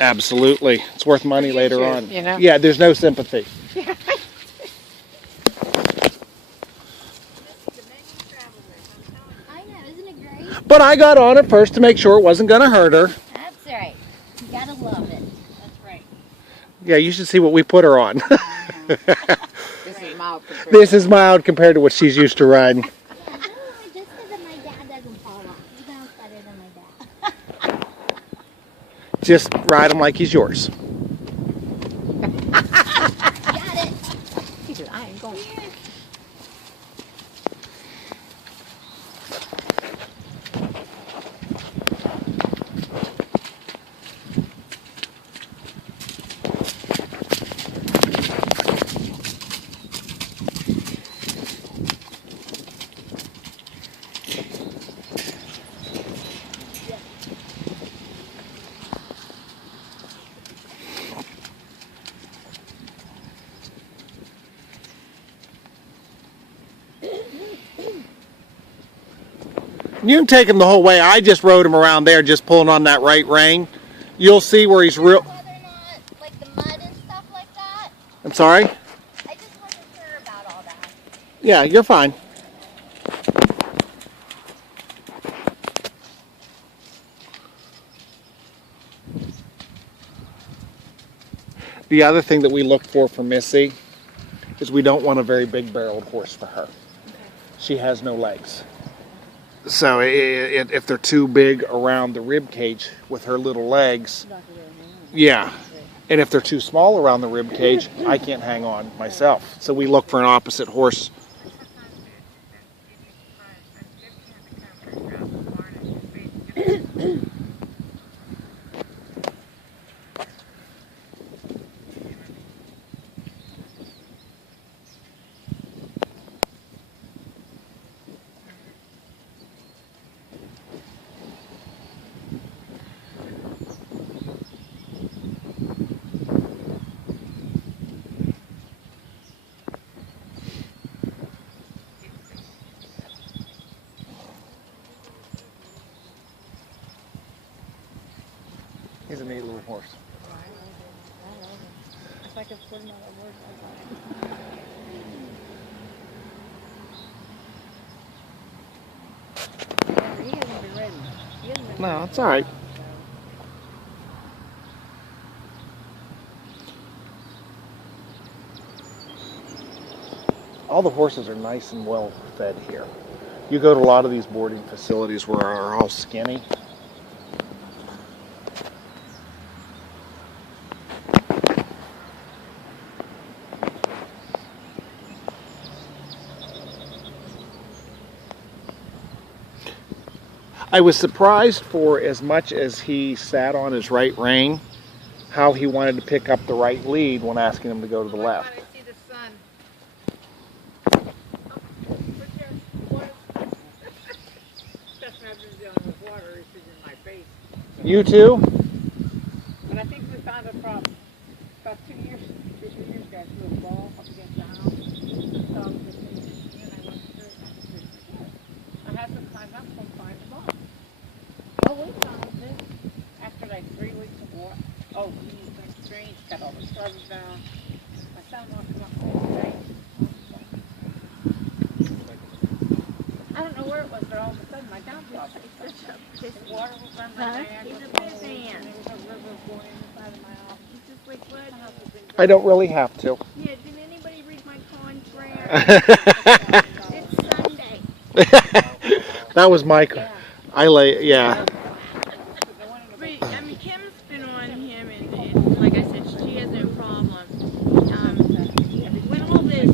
Absolutely. It's worth money later on. You know? Yeah, there's no sympathy. I know, isn't it great? But I got on it first to make sure it wasn't going to hurt her. That's right. You gotta love it. That's right. Yeah, you should see what we put her on. This is mild. This is mild compared to what she's used to riding. Yeah, I don't know why just because my dad doesn't fall off. He sounds better than my dad. Just ride him like he's yours. Got it. He said, I ain't going. You can take him the whole way. I just rode him around there, just pulling on that right rein. You'll see where he's real. Whether or not, like the mud and stuff like that. I'm sorry? I just wasn't sure about all that. Yeah, you're fine. The other thing that we look for Missy is we don't want a very big barreled horse for her. She has no legs. So if they're too big around the rib cage with her little legs, yeah. And if they're too small around the rib cage, I can't hang on myself. So we look for an opposite horse. He's a neat little horse. If I could put another word like he hasn't been ready. He hasn't been No, it's all right. All the horses are nice and well fed here. You go to a lot of these boarding facilities where are all skinny. I was surprised for as much as he sat on his right rein, how he wanted to pick up the right lead when asking him to go to the left. I see the sun. That's not just dealing with water, it's in my face. You too? But I think we found a problem. About 2 years, 2 years ago, I threw a ball up against the house. So I was just thinking, and I went through it, and I said, I had to climb up and find the ball. Oh, we found it. After like 3 weeks of water. Oh, geez, that's strange. Got all the started down. My son walked him up there today. I don't know where it was, but all of a sudden my dog lost it. This water was on my neck. He's a big man. And there was a river going inside of my office. He's just like, what? I don't really have to. Yeah, did anybody read my contract? It's Sunday. That was my. I lay. Yeah. But, I mean, Kim's been on him, and like I said, she has no problem. When all this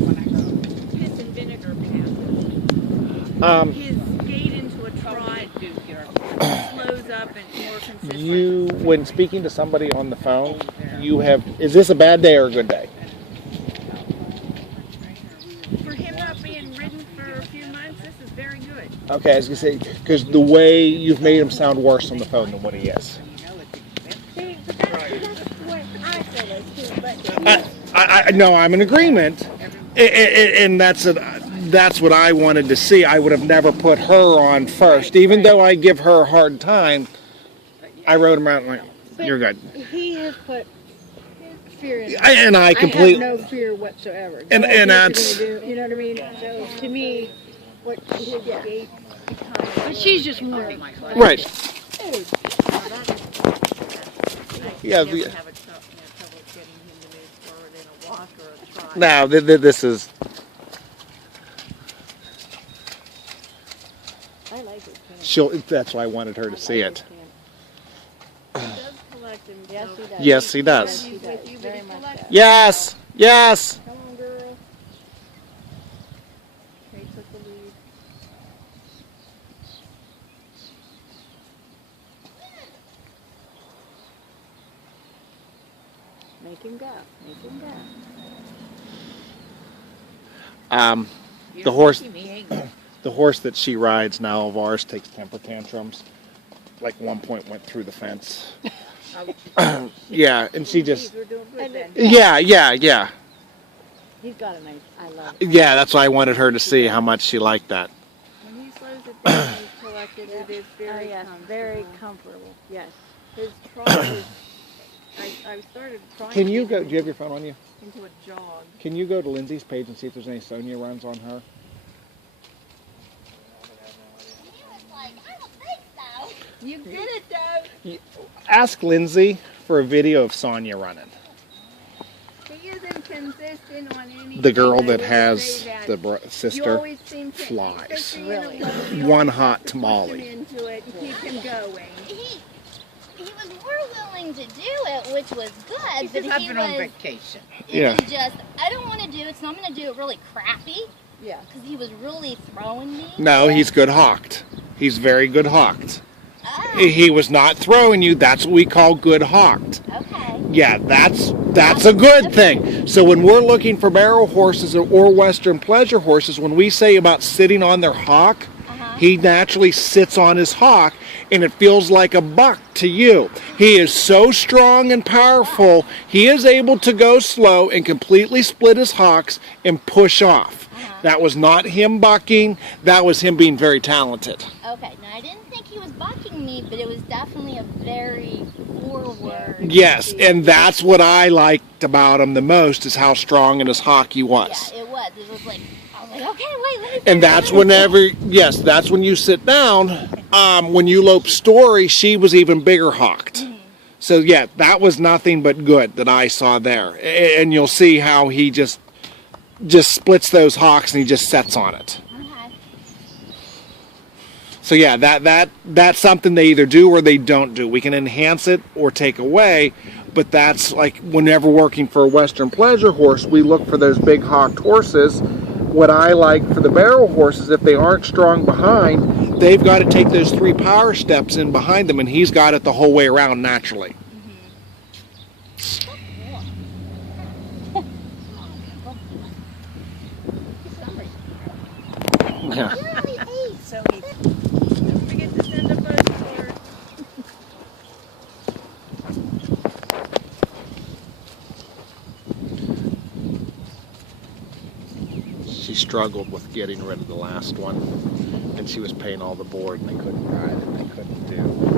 piss and vinegar passes, his gait into a trot slows up and more consistent. You, when speaking to somebody on the phone, you have. Is this a bad day or a good day? For him not being ridden for a few months, this is very good. Okay, I was gonna say because the way you've made him sound worse on the phone than what he is. See, but that's what I feel is too. But No, I'm in agreement, and that's what I wanted to see. I would have never put her on first, even though I give her a hard time. I rode him around like, You're good. He has put fear in me. And I I completely. have no fear whatsoever. And- Don't and do what that's- you're gonna do, you know what I mean? So to me, what yeah. But she's just one. Right. Hey, Yeah. You have trouble getting him to move forward in a walk or a trot. Now this is. I like it. That's why I wanted her to see it. He does collect himself. Yes, he does. He does. With you, but Very he much collects. so. Yes. Yes. Come on, girl. He took the lead. Make him go. Make him go. The horse. He ain't gonna- The horse that she rides now of ours takes temper tantrums. Like one point went through the fence. Yeah, and she just. We're doing good then. Yeah. He's got a nice. I love it. Yeah, that's why I wanted her to see how much she liked that. When he slows it down, he's collected. It is Oh very yes, comfortable. very comfortable. Yes. His trot is. I started trying. Can to you get go? him Do you have your phone on you? into a jog? Can you go to Lindsay's page and see if there's any Sonia runs on her? He was like, I don't think so. You did it though. Ask Lindsay for a video of Sonia running. He isn't consistent on anything. The girl I that will has say that. the You sister. always seem to, flies. especially Really? in a row, you One always hot have to push tamale. him into it and keep him going. He was more willing to do it, which was good, but I've he been on was, vacation. it Yeah. was just, I don't want to do it, so I'm going to do it really crappy, Yeah. because he was really throwing me. No, he's good hawked. He's very good hawked. Oh, He was not throwing you. That's what we call good hawked. okay. Yeah, that's a good thing. So when we're looking for barrel horses or Western pleasure horses, when we say about sitting on their hawk, he naturally sits on his hawk and it feels like a buck to you. He is so strong and powerful, he is able to go slow and completely split his hocks and push off. That was not him bucking, that was him being very talented. Okay, now I didn't think he was bucking me, but it was definitely a very forward. Yes, and that's what I liked about him the most is how strong in his hawk he was. Yeah, it was. It was like, I was like, okay, wait, let me And that's whenever, yes, that's when you sit down. When you lope Story, she was even bigger hawked. So yeah, that was nothing but good that I saw there. And you'll see how he just splits those hawks and he just sets on it. Okay. So yeah, that's something they either do or they don't do. We can enhance it or take away, but that's like whenever working for a Western pleasure horse, we look for those big hawked horses. What I like for the barrel horses, if they aren't strong behind, they've got to take those 3 power steps in behind them, and he's got it the whole way around naturally. Yeah. Really ate. So he don't forget to send a buzz for it. She struggled with getting rid of the last one, and she was paying all the board, and they couldn't ride it, they couldn't do.